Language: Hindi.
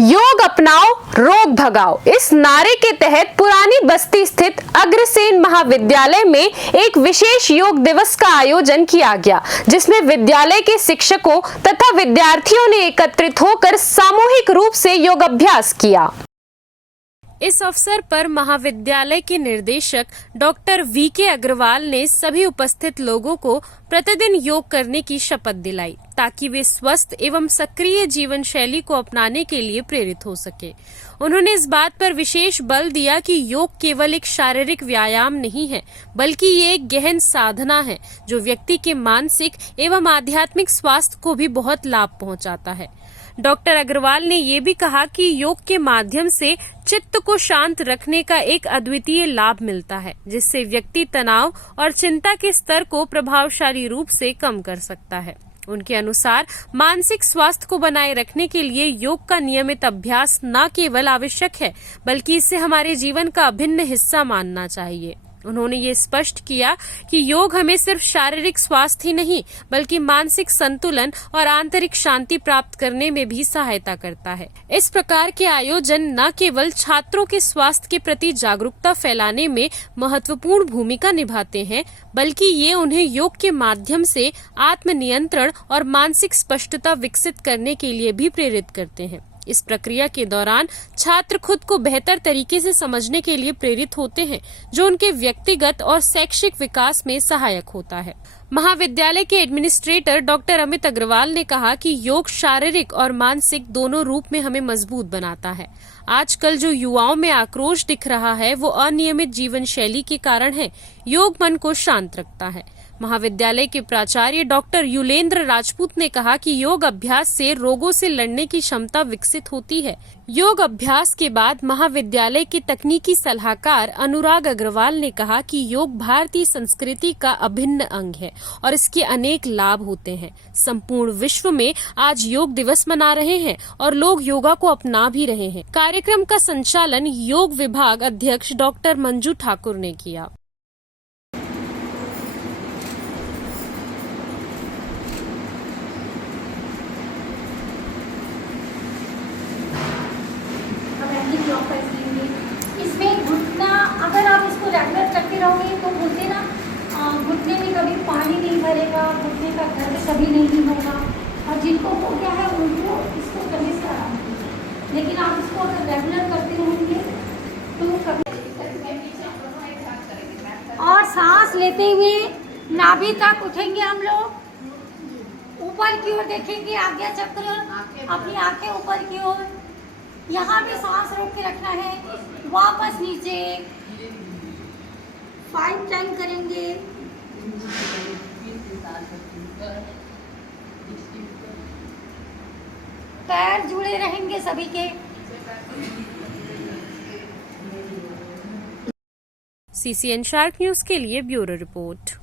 योग अपनाओ, रोग भगाओ। इस नारे के तहत पुरानी बस्ती स्थित अग्रसेन महाविद्यालय में एक विशेष योग दिवस का आयोजन किया गया, जिसमें विद्यालय के शिक्षकों तथा विद्यार्थियों ने एकत्रित होकर सामूहिक रूप से योग अभ्यास किया। इस अवसर पर महाविद्यालय के निदेशक डॉक्टर वीके अग्रवाल ने सभी उपस्थित लोगों को प्रतिदिन योग करने की शपथ दिलाई, ताकि वे स्वस्थ एवं सक्रिय जीवन शैली को अपनाने के लिए प्रेरित हो सके। उन्होंने इस बात पर विशेष बल दिया कि योग केवल एक शारीरिक व्यायाम नहीं है, बल्कि ये एक गहन साधना है जो व्यक्ति के मानसिक एवं आध्यात्मिक स्वास्थ्य को भी बहुत लाभ पहुंचाता है। डॉक्टर अग्रवाल ने ये भी कहा कि योग के माध्यम से चित्त को शांत रखने का एक अद्वितीय लाभ मिलता है, जिससे व्यक्ति तनाव और चिंता के स्तर को प्रभावशाली रूप से कम कर सकता है। उनके अनुसार मानसिक स्वास्थ्य को बनाए रखने के लिए योग का नियमित अभ्यास न केवल आवश्यक है, बल्कि इसे हमारे जीवन का अभिन्न हिस्सा मानना चाहिए। उन्होंने ये स्पष्ट किया कि योग हमें सिर्फ शारीरिक स्वास्थ्य ही नहीं, बल्कि मानसिक संतुलन और आंतरिक शांति प्राप्त करने में भी सहायता करता है। इस प्रकार के आयोजन न केवल छात्रों के स्वास्थ्य के प्रति जागरूकता फैलाने में महत्वपूर्ण भूमिका निभाते हैं, बल्कि ये उन्हें योग के माध्यम से आत्मनियंत्रण और मानसिक स्पष्टता विकसित करने के लिए भी प्रेरित करते हैं। इस प्रक्रिया के दौरान छात्र खुद को बेहतर तरीके से समझने के लिए प्रेरित होते हैं, जो उनके व्यक्तिगत और शैक्षिक विकास में सहायक होता है। महाविद्यालय के एडमिनिस्ट्रेटर डॉक्टर अमित अग्रवाल ने कहा कि योग शारीरिक और मानसिक दोनों रूप में हमें मजबूत बनाता है। आजकल जो युवाओं में आक्रोश दिख रहा है, वो अनियमित जीवन शैली के कारण है। योग मन को शांत रखता है। महाविद्यालय के प्राचार्य डॉक्टर युलेंद्र राजपूत ने कहा कि योग अभ्यास से रोगों से लड़ने की क्षमता विकसित होती है। योग अभ्यास के बाद महाविद्यालय के तकनीकी सलाहकार अनुराग अग्रवाल ने कहा कि योग भारतीय संस्कृति का अभिन्न अंग है और इसके अनेक लाभ होते हैं। संपूर्ण विश्व में आज योग दिवस मना रहे हैं और लोग योगा को अपना भी रहे हैं। कार्यक्रम का संचालन योग विभाग अध्यक्ष डॉक्टर मंजू ठाकुर ने किया। इसमें घुटना, अगर आप इसको रेगुलर करते रहोगे तो बोलते ना, घुटने में कभी पानी नहीं भरेगा, घुटने का दर्द कभी नहीं होगा। और जिनको हो गया है उनको इसको करने से आराम होगा। लेकिन आप इसको अगर रेगुलर करते रहेंगे तो कभी। और सांस लेते हुए नाभि तक उठेंगे हम लोग, ऊपर की ओर देखेंगे, आज्ञा चक्र, अपनी आंखें ऊपर की ओर, यहाँ भी सांस रोक के रखना है। वापस नीचे 5 टाइम करेंगे। पैर जुड़े रहेंगे सभी के। CCN शार्क न्यूज के लिए ब्यूरो रिपोर्ट।